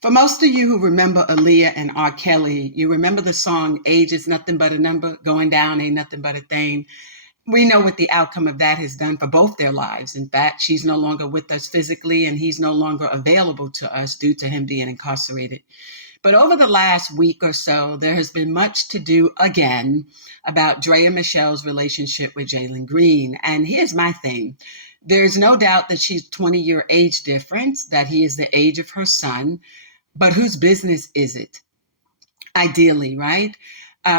For most of you who remember Aaliyah and R. Kelly, you remember the song Age is Nothing But a Number, Going Down Ain't Nothing But a Thing. We know what the outcome of that has done for both their lives. In fact, she's no longer with us physically, and he's no longer available to us due to him being incarcerated. But over the last week or so, there has been much to do again about Draya Michelle's relationship with Jaylen Green. And here's my thing. There's no doubt that she's 20-year age difference, that he is the age of her son. But whose business is it? Ideally, right?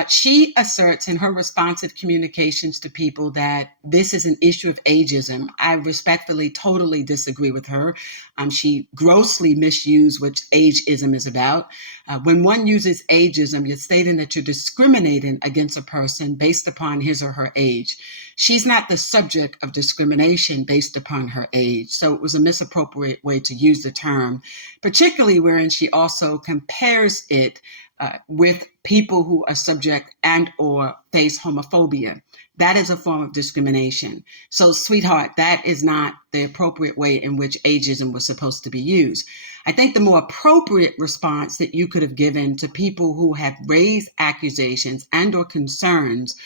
She asserts in her responsive communications to people that this is an issue of ageism. I respectfully, totally disagree with her. She grossly misused what ageism is about. When one uses ageism, you're stating that you're discriminating against a person based upon his or her age. She's not the subject of discrimination based upon her age. So it was a misappropriate way to use the term, particularly wherein she also compares it with people who are subject and or face homophobia. That is a form of discrimination. So, sweetheart, that is not the appropriate way in which ageism was supposed to be used. I think the more appropriate response that you could have given to people who have raised accusations and or concerns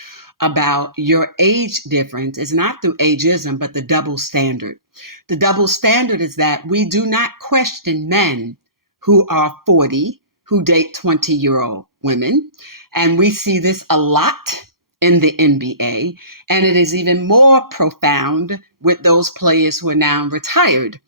about your age difference is not through ageism, but the double standard. The double standard is that we do not question men who are 40 who date 20-year-old women. And we see this a lot in the NBA. And it is even more profound with those players who are now retired,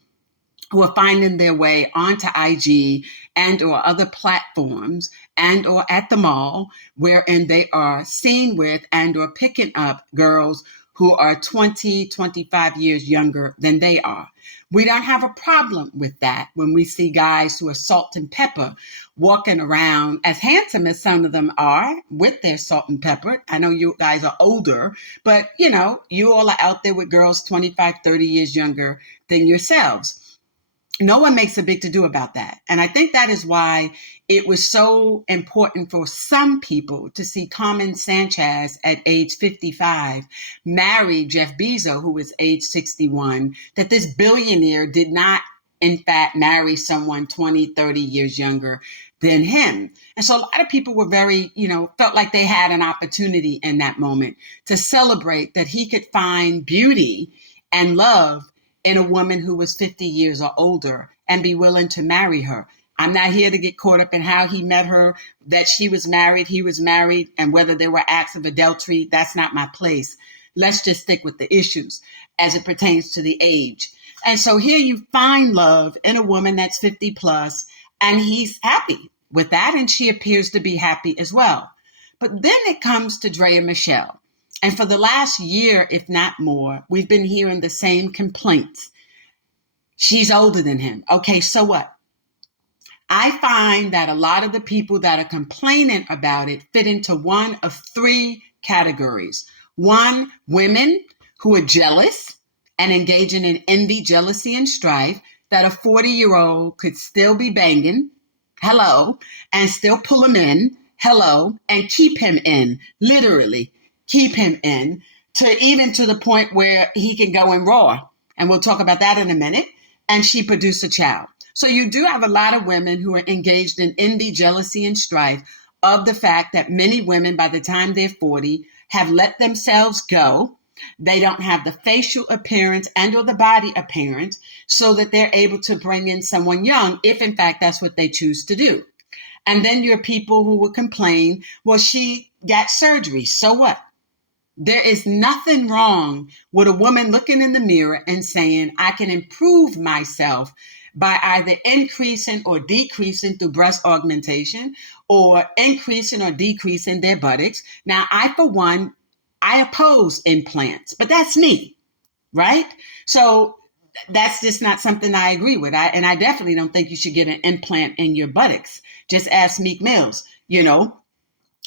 who are finding their way onto IG and or other platforms and or at the mall, wherein they are seen with and or picking up girls who are 20, 25 years younger than they are. We don't have a problem with that when we see guys who are salt and pepper walking around as handsome as some of them are with their salt and pepper. I know you guys are older, but you all are out there with girls 25, 30 years younger than yourselves. No one makes a big to-do about that. And I think that is why it was so important for some people to see Carmen Sanchez at age 55 marry Jeff Bezos, who was age 61, that this billionaire did not, in fact, marry someone 20, 30 years younger than him. And so a lot of people were very, felt like they had an opportunity in that moment to celebrate that he could find beauty and love in a woman who was 50 years or older and be willing to marry her. I'm not here to get caught up in how he met her, that she was married, he was married, and whether there were acts of adultery. That's not my place. Let's just stick with the issues as it pertains to the age. And so here you find love in a woman that's 50 plus, and he's happy with that, and she appears to be happy as well. But then it comes to Draya Michele. And for the last year, if not more, we've been hearing the same complaints. She's older than him. Okay, so what? I find that a lot of the people that are complaining about it fit into one of three categories. One, women who are jealous and engaging in envy, jealousy, and strife, that a 40-year-old could still be banging, hello, and still pull him in, hello, and keep him in, literally. Keep him in to the point where he can go in raw. And we'll talk about that in a minute. And she produced a child. So you do have a lot of women who are engaged in envy, jealousy, and strife of the fact that many women, by the time they're 40, have let themselves go. They don't have the facial appearance and or the body appearance so that they're able to bring in someone young, if in fact that's what they choose to do. And then you're people who will complain, well, she got surgery. So what? There is nothing wrong with a woman looking in the mirror and saying, I can improve myself by either increasing or decreasing through breast augmentation or increasing or decreasing their buttocks. Now, I, for one, I oppose implants, but that's me, right? So that's just not something I agree with. And I definitely don't think you should get an implant in your buttocks. Just ask Meek Mills,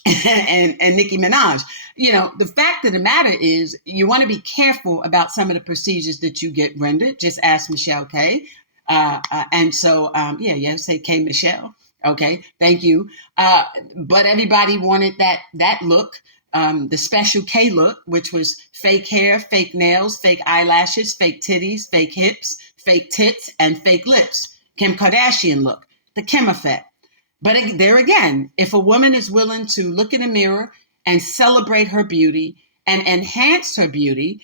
and Nicki Minaj. The fact of the matter is you want to be careful about some of the procedures that you get rendered. Just ask Michelle K. Say K Michelle. Okay, thank you. But everybody wanted that look, the special K look, which was fake hair, fake nails, fake eyelashes, fake titties, fake hips, fake tits, and fake lips. Kim Kardashian look. the Kim effect. But there again, if a woman is willing to look in a mirror and celebrate her beauty and enhance her beauty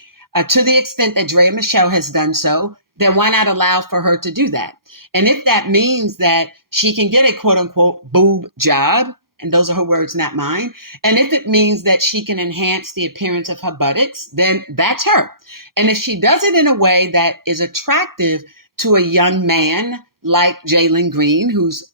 to the extent that Draya Michele has done so, then why not allow for her to do that? And if that means that she can get a quote unquote boob job, and those are her words, not mine, and if it means that she can enhance the appearance of her buttocks, then that's her. And if she does it in a way that is attractive to a young man like Jaylen Green, who's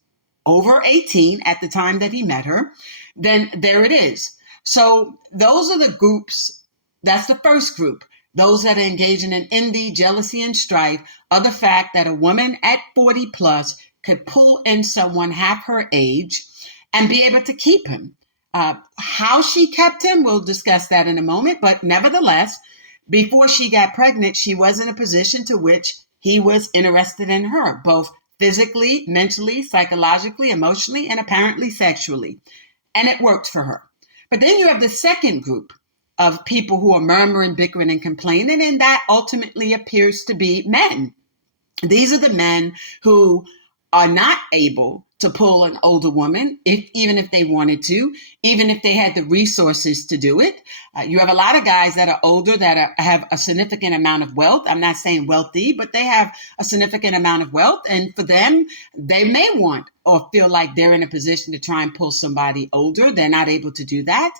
over 18 at the time that he met her, then there it is. So those are the groups. That's the first group. Those that are engaging in envy, jealousy, and strife are the fact that a woman at 40 plus could pull in someone half her age and be able to keep him. How she kept him, we'll discuss that in a moment. But nevertheless, before she got pregnant, she was in a position to which he was interested in her, both physically, mentally, psychologically, emotionally, and apparently sexually. And it worked for her. But then you have the second group of people who are murmuring, bickering, and complaining, and that ultimately appears to be men. These are the men who are not able to pull an older woman, even if they wanted to, even if they had the resources to do it. You have a lot of guys that are older that have a significant amount of wealth. I'm not saying wealthy, but they have a significant amount of wealth. And for them, they may want or feel like they're in a position to try and pull somebody older. They're not able to do that.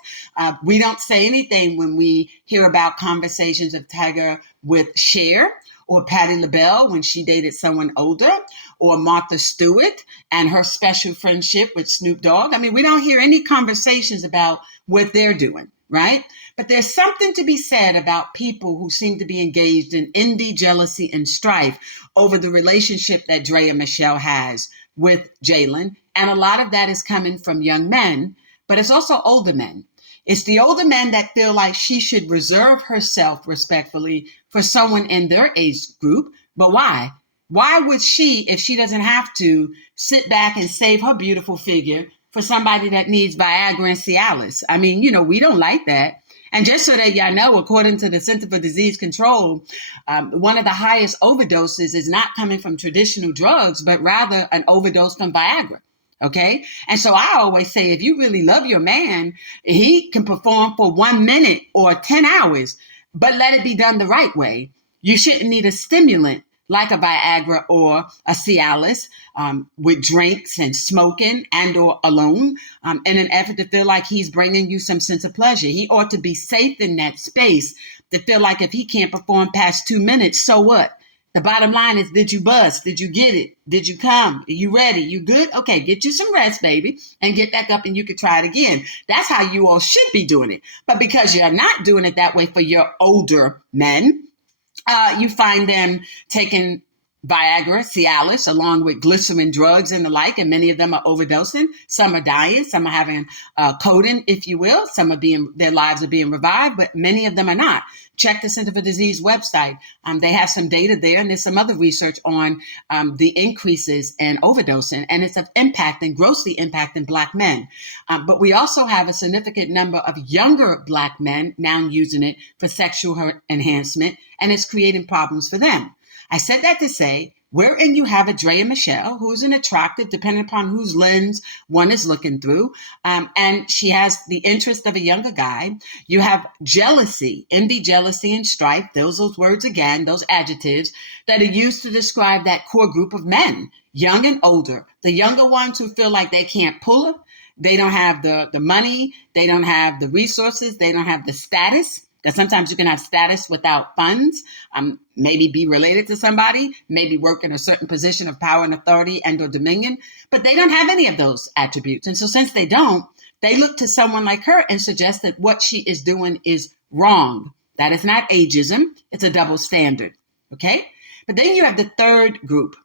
We don't say anything when we hear about conversations of Tiger with Cher, or Patti LaBelle when she dated someone older, or Martha Stewart and her special friendship with Snoop Dogg. I mean, we don't hear any conversations about what they're doing, right? But there's something to be said about people who seem to be engaged in envy, jealousy, and strife over the relationship that Draya Michele has with Jaylen. And a lot of that is coming from young men, but it's also older men. It's the older men that feel like she should reserve herself respectfully for someone in their age group. But why? Why would she, if she doesn't have to, sit back and save her beautiful figure for somebody that needs Viagra and Cialis? I mean, we don't like that. And just so that y'all know, according to the Center for Disease Control, one of the highest overdoses is not coming from traditional drugs, but rather an overdose from Viagra. Okay. And so I always say, if you really love your man, he can perform for 1 minute or 10 hours, but let it be done the right way. You shouldn't need a stimulant like a Viagra or a Cialis with drinks and smoking and or alone in an effort to feel like he's bringing you some sense of pleasure. He ought to be safe in that space to feel like if he can't perform past 2 minutes, so what? The bottom line is, did you bust? Did you get it? Did you come? Are you ready? You good? Okay, get you some rest, baby, and get back up and you can try it again. That's how you all should be doing it. But because you're not doing it that way for your older men, you find them taking Viagra, Cialis, along with glycerin drugs and the like, and many of them are overdosing. Some are dying. Some are having coding, if you will. Some are their lives are being revived, but many of them are not. Check the Center for Disease website. They have some data there, and there's some other research on the increases in overdosing, and it's grossly impacting Black men. But we also have a significant number of younger Black men now using it for sexual enhancement, and it's creating problems for them. I said that to say, wherein you have a Draya Michele, who's an attractive, depending upon whose lens one is looking through, and she has the interest of a younger guy. You have jealousy, envy, jealousy, and strife. Those words again, those adjectives that are used to describe that core group of men, young and older. The younger ones who feel like they can't pull her. They don't have the money. They don't have the resources. They don't have the status. Because sometimes you can have status without funds, maybe be related to somebody, maybe work in a certain position of power and authority and or dominion, but they don't have any of those attributes. And so since they don't, they look to someone like her and suggest that what she is doing is wrong. That is not ageism. It's a double standard. Okay. But then you have the third group.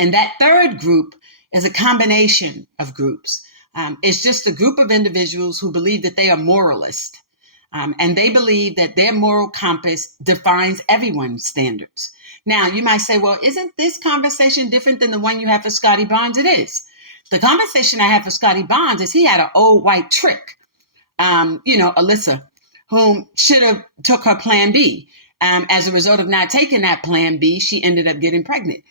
And that third group is a combination of groups. It's just a group of individuals who believe that they are moralist. And they believe that their moral compass defines everyone's standards. Now, you might say, well, isn't this conversation different than the one you have for Scotty Barnes? It is. The conversation I had for Scotty Barnes is he had an old white trick, Alyssa, whom should have took her plan B. As a result of not taking that plan B, she ended up getting pregnant.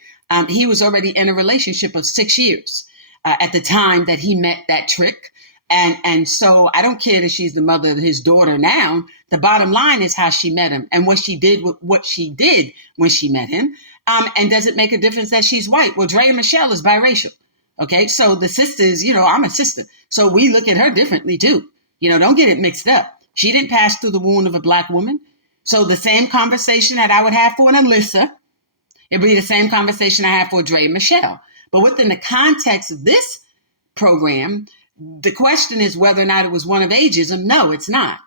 He was already in a relationship of 6 years at the time that he met that trick. And so I don't care that she's the mother of his daughter now. The bottom line is how she met him and what she did when she met him. And does it make a difference that she's white? Well, Draya Michele is biracial. Okay, so the sisters, I'm a sister. So we look at her differently too. Don't get it mixed up. She didn't pass through the womb of a black woman. So the same conversation that I would have for an Alyssa, it'd be the same conversation I have for Draya Michele. But within the context of this program, the question is whether or not it was one of ageism. No, it's not.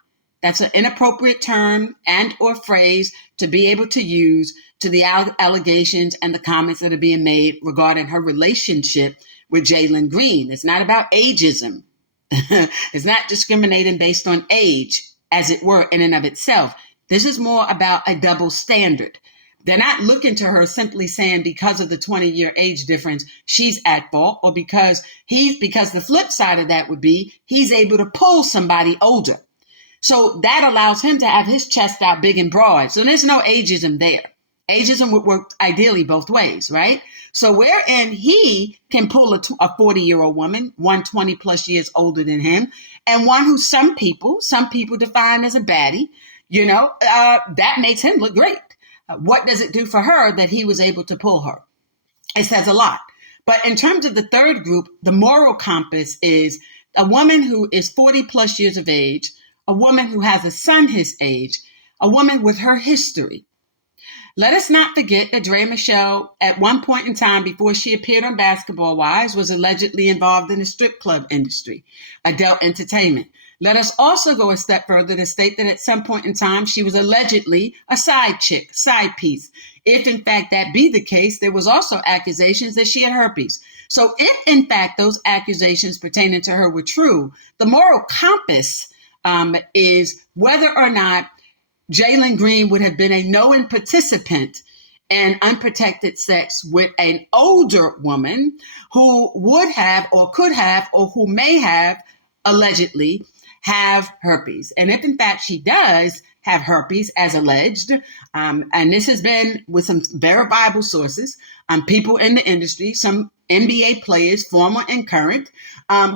That's an inappropriate term and or phrase to be able to use to the allegations and the comments that are being made regarding her relationship with Jaylen Green. It's not about ageism. It's not discriminating based on age, as it were, in and of itself. This is more about a double standard. They're not looking to her simply saying because of the 20-year age difference, she's at fault, or because the flip side of that would be he's able to pull somebody older. So that allows him to have his chest out big and broad. So there's no ageism there. Ageism would work ideally both ways, right? So wherein he can pull a 40-year-old woman, 120 plus years older than him, and one who some people define as a baddie, that makes him look great. What does it do for her that he was able to pull her? It says a lot. But in terms of the third group, the moral compass is a woman who is 40 plus years of age, a woman who has a son his age, a woman with her history. Let us not forget that Draya Michele, at one point in time before she appeared on Basketball Wives, was allegedly involved in the strip club industry, adult entertainment. Let us also go a step further to state that at some point in time, she was allegedly a side chick, side piece. If in fact that be the case, there was also accusations that she had herpes. So if in fact those accusations pertaining to her were true, the moral compass is whether or not Jaylen Green would have been a knowing participant in unprotected sex with an older woman who would have or could have or who may have allegedly have herpes. And if in fact she does have herpes as alleged, and this has been with some verifiable sources, people in the industry, some NBA players, former and current,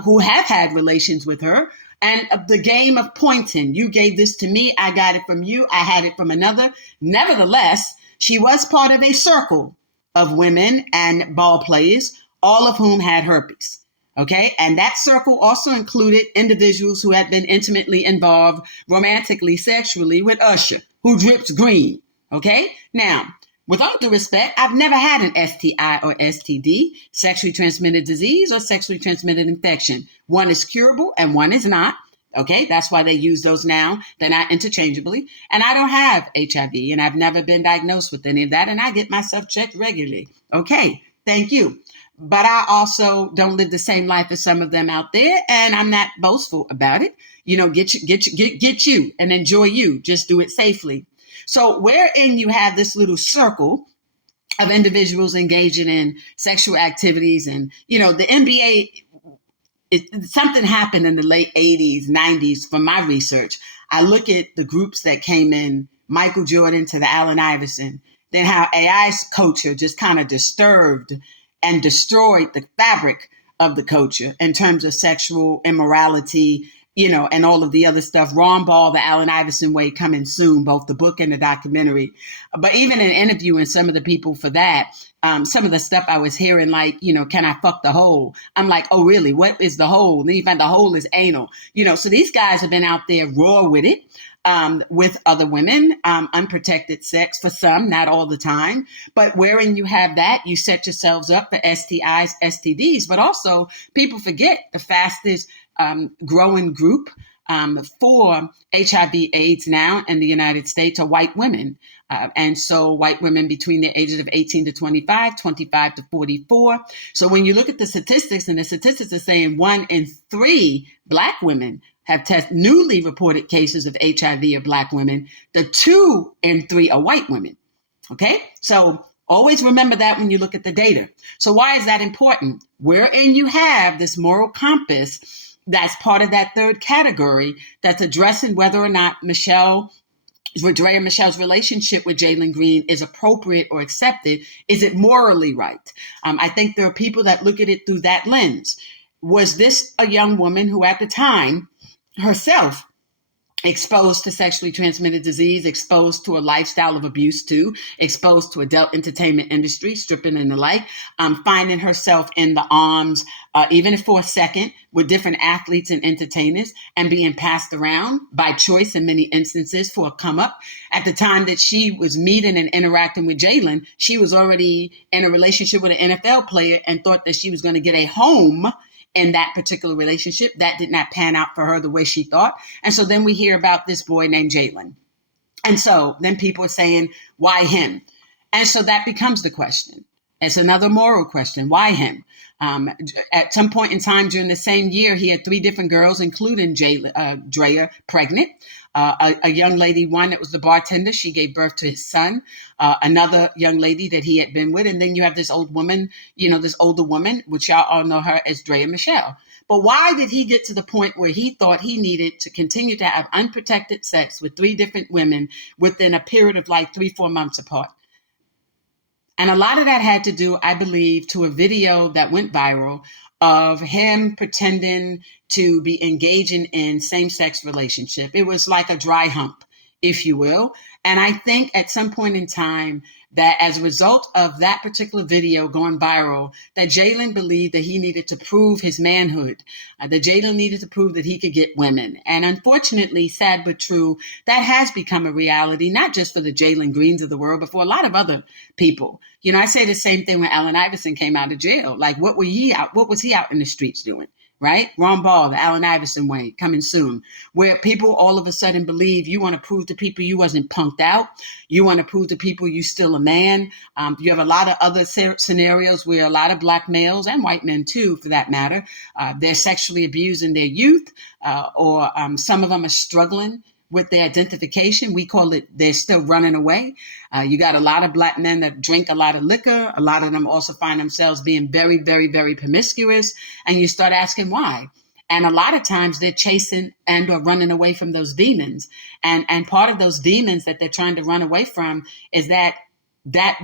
who have had relations with her. And the game of pointing, you gave this to me, I got it from you, I had it from another. Nevertheless, she was part of a circle of women and ball players, all of whom had herpes. Okay, and that circle also included individuals who had been intimately involved romantically, sexually with Usher, who drips green. Okay, now, with all due respect, I've never had an STI or STD, sexually transmitted disease or sexually transmitted infection. One is curable and one is not. Okay, that's why they use those now. They're not interchangeably. And I don't have HIV and I've never been diagnosed with any of that. And I get myself checked regularly. Okay, thank you. But I also don't live the same life as some of them out there, and I'm not boastful about it. Get you and enjoy you. Just do it safely. So wherein you have this little circle of individuals engaging in sexual activities, and the NBA, something happened in the late 80s, 90s from my research. I look at the groups that came in, Michael Jordan to the Allen Iverson, then how AI's culture just kind of disturbed and destroyed the fabric of the culture in terms of sexual immorality, and all of the other stuff. Ron Ball, The Allen Iverson Way, coming soon, both the book and the documentary. But even in interviewing some of the people for that, some of the stuff I was hearing, like, can I fuck the hole? I'm like, oh, really? What is the hole? And then you find the hole is anal. So these guys have been out there raw with it. With other women, unprotected sex for some, not all the time. But wherein you have that, you set yourselves up for STIs, STDs. But also, people forget the fastest growing group for HIV/AIDS now in the United States are white women. And so white women between the ages of 18 to 25, 25 to 44. So when you look at the statistics, and the statistics are saying 1 in 3 Black women have newly reported cases of HIV of Black women. The 2 in 3 are white women. Okay, so always remember that when you look at the data. So why is that important? Wherein you have this moral compass that's part of that third category that's addressing whether or not Michele with Draya Michelle's relationship with Jaylen Green is appropriate or accepted? Is it morally right? I think there are people that look at it through that lens. Was this a young woman who at the time herself exposed to sexually transmitted disease, exposed to a lifestyle of abuse too, exposed to adult entertainment industry, stripping and the like, finding herself in the arms, even for a second, with different athletes and entertainers and being passed around by choice in many instances for a come up. At the time that she was meeting and interacting with Jaylen, she was already in a relationship with an NFL player and thought that she was going to get a home in that particular relationship. That did not pan out for her the way she thought. And so then we hear about this boy named Jaylen. And so then people are saying, why him? And so that becomes the question. It's another moral question. Why him? At some point in time during the same year, he had 3 different girls, including Draya, pregnant. A young lady, one that was the bartender, she gave birth to his son. Another young lady that he had been with. And then you have this old woman, this older woman, which y'all all know her as Draya Michele. But why did he get to the point where he thought he needed to continue to have unprotected sex with 3 different women within a period of like 3-4 months apart? And a lot of that had to do, I believe, to a video that went viral of him pretending to be engaging in same-sex relationship. It was like a dry hump, if you will. And I think at some point in time that as a result of that particular video going viral, that Jaylen believed that he needed to prove his manhood, that Jaylen needed to prove that he could get women. And unfortunately, sad but true, that has become a reality, not just for the Jaylen Greens of the world, but for a lot of other people. I say the same thing when Allen Iverson came out of jail. Like, what was he out in the streets doing? Right? Ron Ball, the Allen Iverson way, coming soon, where people all of a sudden believe you want to prove to people you wasn't punked out. You want to prove to people you still a man. You have a lot of other scenarios where a lot of black males and white men too, for that matter, they're sexually abused in their youth, or some of them are struggling with their identification. We call it they're still running away. You got a lot of black men that drink a lot of liquor. A lot of them also find themselves being very, very, very promiscuous. And you start asking why. And a lot of times they're chasing and or running away from those demons. And part of those demons that they're trying to run away from is that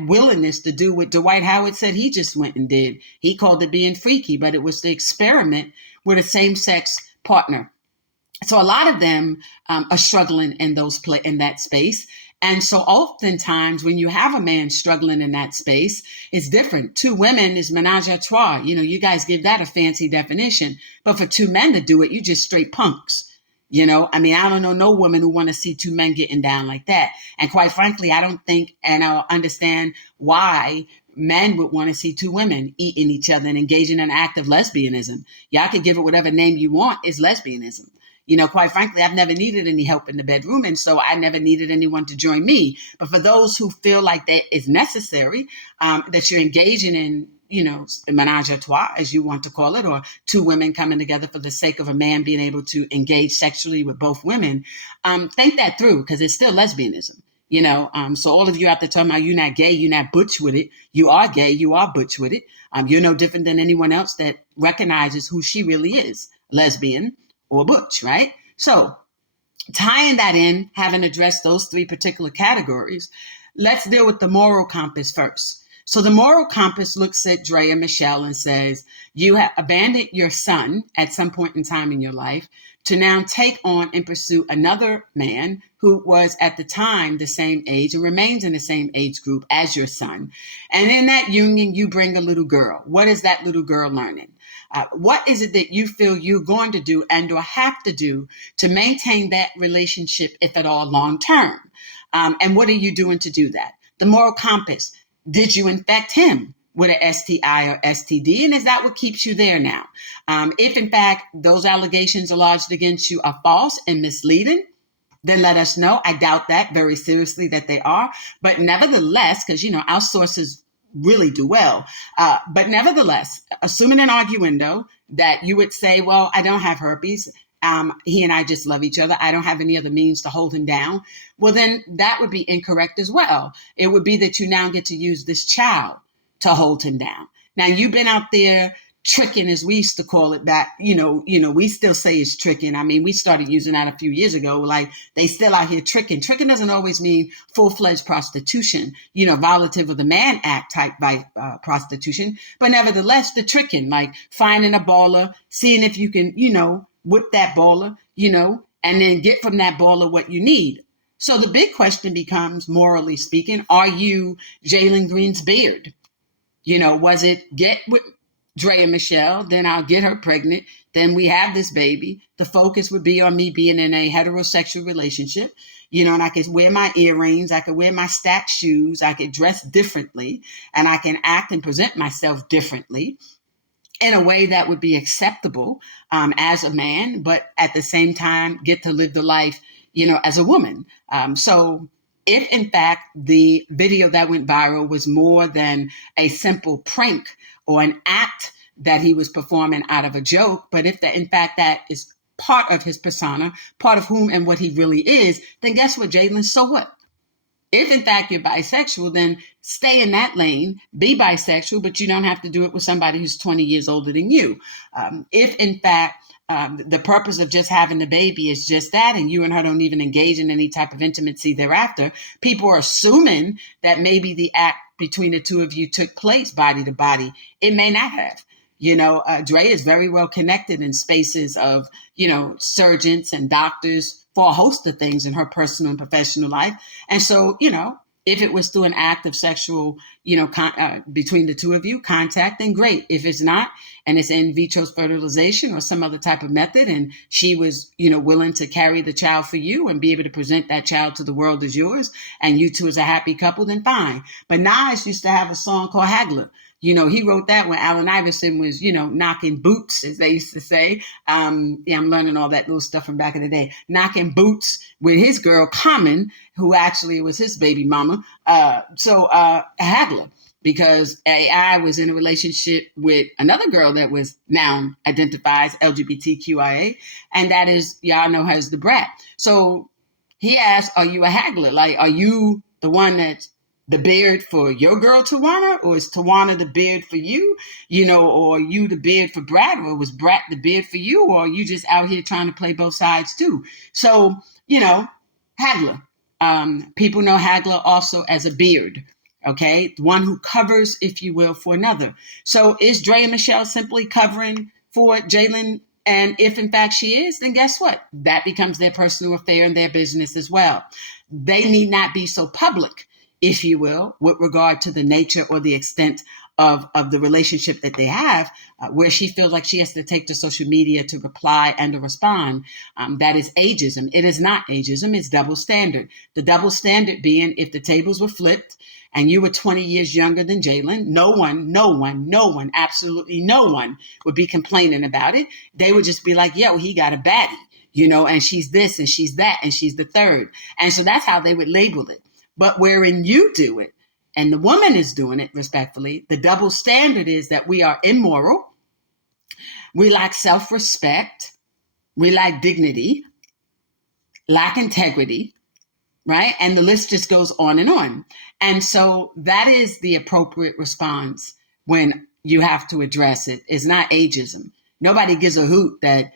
willingness to do what Dwight Howard said he just went and did. He called it being freaky, but it was to experiment with a same-sex partner. So a lot of them are struggling in that space. And so oftentimes when you have a man struggling in that space, it's different. 2 women is menage a trois. You guys give that a fancy definition. But for 2 men to do it, you just straight punks. I don't know no woman who want to see 2 men getting down like that. And quite frankly, I don't think, and I'll understand why men would want to see 2 women eating each other and engaging in an act of lesbianism. Y'all can give it whatever name you want. It's lesbianism. Quite frankly, I've never needed any help in the bedroom. And so I never needed anyone to join me. But for those who feel like that is necessary, that you're engaging in, menage a trois, as you want to call it, or 2 women coming together for the sake of a man being able to engage sexually with both women, think that through, because it's still lesbianism. So all of you out there talking about you're not gay, you're not butch with it. You are gay, you are butch with it. You're no different than anyone else that recognizes who she really is, lesbian or butch, right? So tying that in, having addressed those 3 particular categories, let's deal with the moral compass first. So the moral compass looks at Draya Michele and says, you have abandoned your son at some point in time in your life to now take on and pursue another man who was at the time the same age and remains in the same age group as your son. And in that union, you bring a little girl. What is that little girl learning? What is it that you feel you're going to do and or have to do to maintain that relationship, if at all, long term? And what are you doing to do that? The moral compass. Did you infect him with an STI or STD? And is that what keeps you there now? If, in fact, those allegations alleged against you are false and misleading, then let us know. I doubt that very seriously that they are. But nevertheless, because, our sources really do well. But nevertheless, assuming an arguendo that you would say, well, I don't have herpes. He and I just love each other. I don't have any other means to hold him down. Well, then that would be incorrect as well. It would be that you now get to use this child to hold him down. Now, you've been out there tricking, as we used to call it back, we still say it's tricking. I mean, we started using that a few years ago. Like, they still out here tricking. Tricking doesn't always mean full-fledged prostitution, violative of the Mann Act type by prostitution. But nevertheless, the tricking, like finding a baller, seeing if you can, whip that baller, and then get from that baller what you need. So the big question becomes, morally speaking, are you Jaylen Green's beard? Was it get with Draya Michele, then I'll get her pregnant, then we have this baby. The focus would be on me being in a heterosexual relationship, and I could wear my earrings, I could wear my stacked shoes, I could dress differently, and I can act and present myself differently in a way that would be acceptable as a man, but at the same time get to live the life, as a woman. So if in fact the video that went viral was more than a simple prank or an act that he was performing out of a joke, but if that in fact that is part of his persona, part of whom and what he really is, then guess what, Jaylen? So what? If in fact you're bisexual, then stay in that lane, be bisexual, but you don't have to do it with somebody who's 20 years older than you. If in fact the purpose of just having the baby is just that, and you and her don't even engage in any type of intimacy thereafter, people are assuming that maybe the act between the two of you took place body to body. It may not have. Dre is very well connected in spaces of, surgeons and doctors for a host of things in her personal and professional life. And so, if it was through an act of sexual, between the two of you, contact, then great. If it's not, and it's in vitro fertilization or some other type of method, and she was, willing to carry the child for you and be able to present that child to the world as yours, and you two as a happy couple, then fine. But Nas used to have a song called Haggler. He wrote that when Allen Iverson was, knocking boots, as they used to say. I'm learning all that little stuff from back in the day. Knocking boots with his girl, Common, who actually was his baby mama. Haggler, because AI was in a relationship with another girl that was now identifies LGBTQIA, and that is, y'all know her as the Brat. So he asked, are you a haggler? Like, are you the one that's the beard for your girl Tawana, or is Tawana the beard for you, or are you the beard for Brad, or was Brad the beard for you, or are you just out here trying to play both sides too? So, haggler. People know haggler also as a beard, okay? One who covers, if you will, for another. So is Draya Michele simply covering for Jaylen? And if in fact she is, then guess what? That becomes their personal affair and their business as well. They need not be so public, if you will, with regard to the nature or the extent of the relationship that they have, where she feels like she has to take to social media to reply and to respond. That is ageism. It is not ageism. It's double standard. The double standard being, if the tables were flipped and you were 20 years younger than Jaylen, no one, absolutely no one would be complaining about it. They would just be like, yo, he got a baddie, and she's this and she's that and she's the third. And so that's how they would label it. But wherein you do it and the woman is doing it respectfully, the double standard is that we are immoral, we lack self-respect, we lack dignity, lack integrity, right? And the list just goes on and on. And so that is the appropriate response when you have to address it. It's not ageism. Nobody gives a hoot that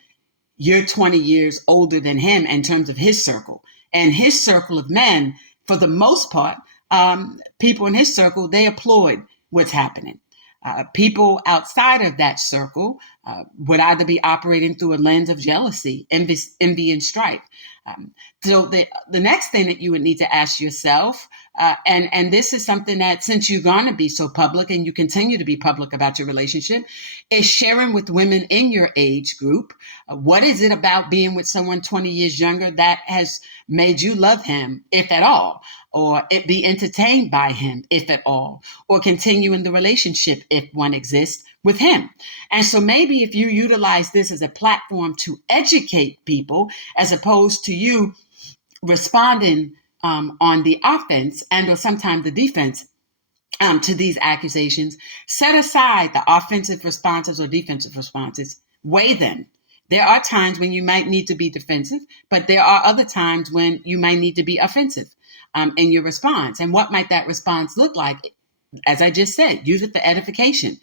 you're 20 years older than him in terms of his circle. And his circle of men, for the most part, people in his circle, they applaud what's happening. People outside of that circle would either be operating through a lens of jealousy, envy and strife. So the next thing that you would need to ask yourself, and this is something that, since you're going to be so public and you continue to be public about your relationship, is sharing with women in your age group. What is it about being with someone 20 years younger that has made you love him, if at all, or it be entertained by him, if at all, or continue in the relationship, if one exists, with him? And so maybe if you utilize this as a platform to educate people, as opposed to you responding on the offense and or sometimes the defense to these accusations, set aside the offensive responses or defensive responses, weigh them. There are times when you might need to be defensive, but there are other times when you might need to be offensive in your response. And what might that response look like? As I just said, use it for edification.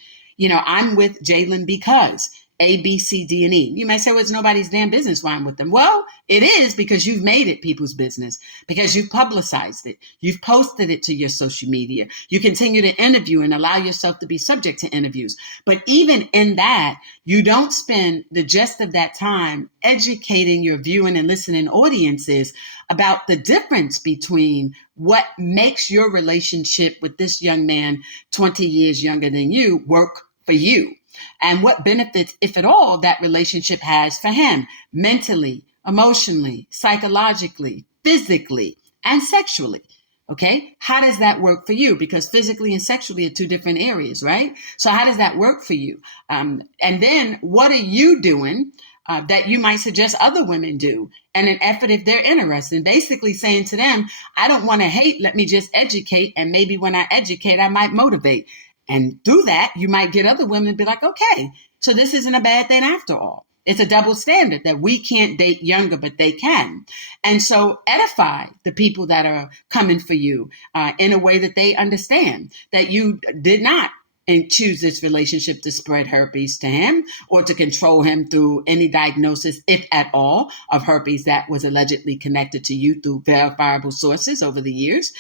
I'm with Jaylen because A, B, C, D, and E. You may say, well, it's nobody's damn business why I'm with them. Well, it is, because you've made it people's business, because you've publicized it. You've posted it to your social media. You continue to interview and allow yourself to be subject to interviews. But even in that, you don't spend the gist of that time educating your viewing and listening audiences about the difference between what makes your relationship with this young man 20 years younger than you work for you, and what benefits, if at all, that relationship has for him mentally, emotionally, psychologically, physically, and sexually. Okay. How does that work for you? Because physically and sexually are two different areas, right? So how does that work for you? And then what are you doing that you might suggest other women do in an effort, if they're interested? Basically saying to them, I don't want to hate, let me just educate. And maybe when I educate, I might motivate. And through that, you might get other women to be like, okay, so this isn't a bad thing after all. It's a double standard that we can't date younger, but they can. And so edify the people that are coming for you in a way that they understand that you did not and choose this relationship to spread herpes to him or to control him through any diagnosis, if at all, of herpes that was allegedly connected to you through verifiable sources over the years,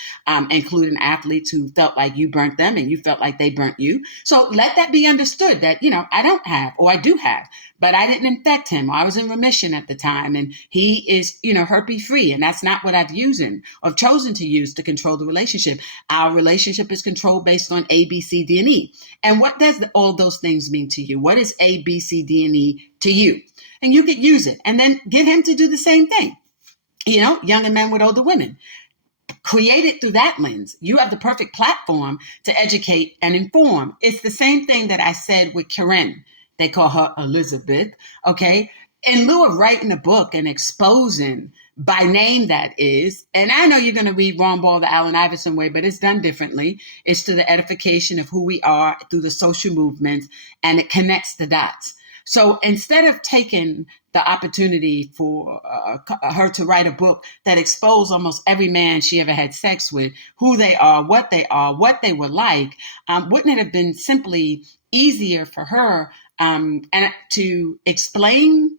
including athletes who felt like you burnt them and you felt like they burnt you. So let that be understood that, I don't have, or I do have, but I didn't infect him. Or I was in remission at the time and he is, herpes free. And that's not what I've used or chosen to use to control the relationship. Our relationship is controlled based on A, B, C, D, and E. And what does all those things mean to you? What is A, B, C, D, and E to you? And you could use it and then get him to do the same thing. Younger men with older women. Create it through that lens. You have the perfect platform to educate and inform. It's the same thing that I said with Karen. They call her Elizabeth. Okay. In lieu of writing a book and exposing by name, that is, and I know you're going to read Ron Ball the Allen Iverson way, but it's done differently. It's to the edification of who we are through the social movement, and it connects the dots. So instead of taking the opportunity for her to write a book that exposed almost every man she ever had sex with, who they are, what they were like, wouldn't it have been simply easier for her and to explain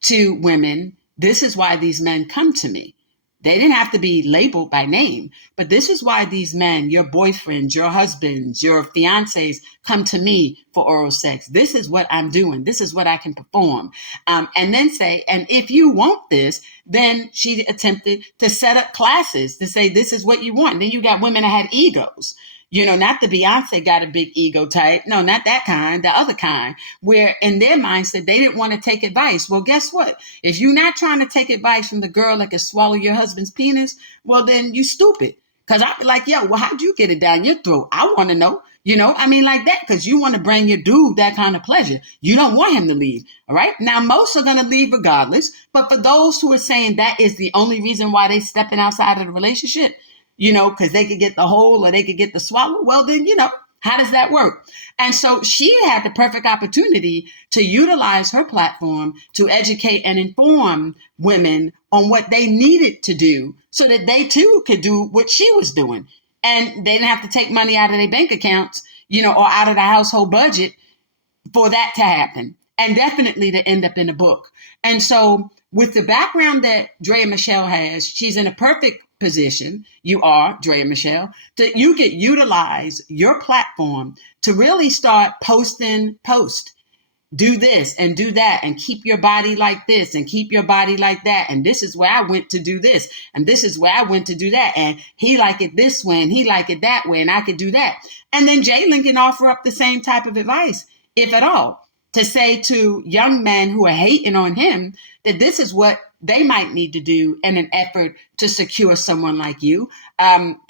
to women, this is why these men come to me. They didn't have to be labeled by name, but this is why these men, your boyfriends, your husbands, your fiancés, come to me for oral sex. This is what I'm doing. This is what I can perform. And then say, and if you want this, then she attempted to set up classes to say, this is what you want. And then you got women that had egos. Not the Beyonce got a big ego type. No, not that kind, the other kind, where in their mindset, they didn't want to take advice. Well, guess what? If you're not trying to take advice from the girl that can swallow your husband's penis, well, then you stupid. Because I'd be like, yo, well, how'd you get it down your throat? I want to know, like that, because you want to bring your dude that kind of pleasure. You don't want him to leave. All right. Now, most are going to leave regardless. But for those who are saying that is the only reason why they stepping outside of the relationship, because they could get the whole or they could get the swallow. Well, then, how does that work? And so she had the perfect opportunity to utilize her platform to educate and inform women on what they needed to do so that they too could do what she was doing. And they didn't have to take money out of their bank accounts, or out of the household budget for that to happen. And definitely to end up in a book. And so with the background that Draya Michele has, she's in a perfect position. You are, Draya Michele, that you could utilize your platform to really start post. Do this and do that and keep your body like this and keep your body like that. And this is where I went to do this. And this is where I went to do that. And he liked it this way and he liked it that way. And I could do that. And then Jaylen can offer up the same type of advice, if at all, to say to young men who are hating on him that this is what they might need to do in an effort to secure someone like you,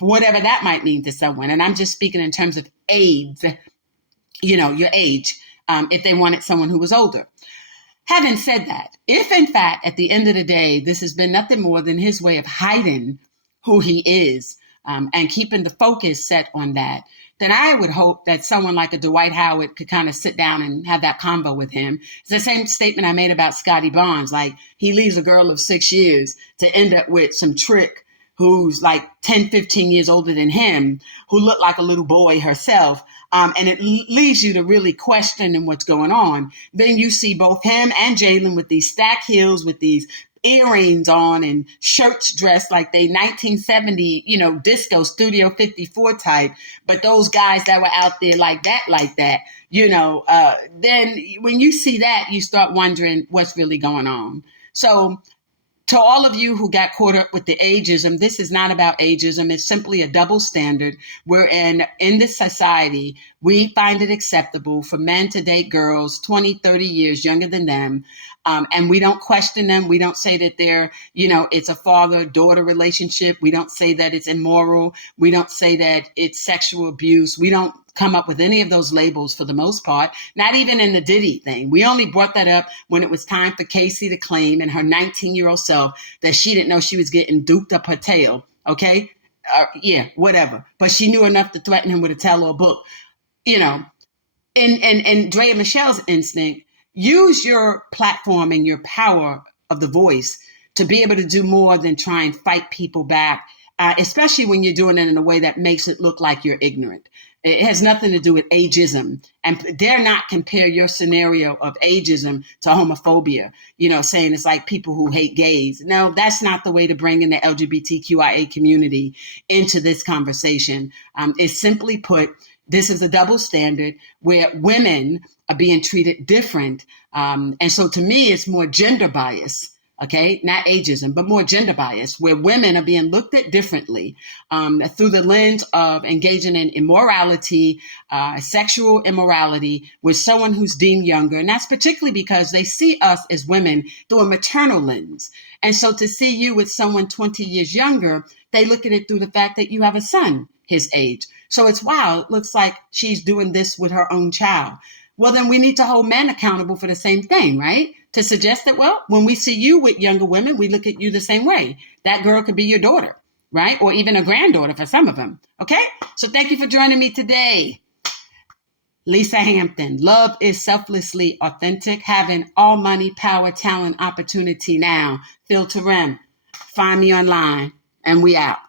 whatever that might mean to someone. And I'm just speaking in terms of age, your age, if they wanted someone who was older. Having said that, if in fact, at the end of the day, this has been nothing more than his way of hiding who he is and keeping the focus set on that, then I would hope that someone like a Dwight Howard could kind of sit down and have that convo with him. It's the same statement I made about Scotty Barnes. Like, he leaves a girl of 6 years to end up with some trick who's like 10, 15 years older than him, who looked like a little boy herself. And it leads you to really questioning what's going on. Then you see both him and Jaylen with these stack heels, with these earrings on and shirts dressed like they 1970, disco Studio 54 type. But those guys that were out there like that, then when you see that, you start wondering what's really going on. So to all of you who got caught up with the ageism, this is not about ageism. It's simply a double standard. In this society, we find it acceptable for men to date girls 20, 30 years younger than them. And we don't question them. We don't say that it's a father-daughter relationship. We don't say that it's immoral. We don't say that it's sexual abuse. We don't come up with any of those labels for the most part, not even in the Diddy thing. We only brought that up when it was time for Casey to claim in her 19-year-old self that she didn't know she was getting duped up her tail. Okay? Whatever. But she knew enough to threaten him with a tell-all book. In Draya Michele's instinct, use your platform and your power of the voice to be able to do more than try and fight people back, especially when you're doing it in a way that makes it look like you're ignorant. It has nothing to do with ageism. And dare not compare your scenario of ageism to homophobia, saying it's like people who hate gays. No, that's not the way to bring in the LGBTQIA community into this conversation. It's simply put, this is a double standard where women are being treated different. And so to me, it's more gender bias. Okay, not ageism, but more gender bias, where women are being looked at differently through the lens of engaging in immorality, sexual immorality with someone who's deemed younger. And that's particularly because they see us as women through a maternal lens. And so to see you with someone 20 years younger, they look at it through the fact that you have a son his age. So it's, wow, it looks like she's doing this with her own child. Well, then we need to hold men accountable for the same thing, right? To suggest that, well, when we see you with younger women, we look at you the same way. That girl could be your daughter, right? Or even a granddaughter for some of them. Okay? So thank you for joining me today. Lisa Hampton. Love is selflessly authentic, having all money, power, talent, opportunity now. Phil Terem. Find me online, and we out.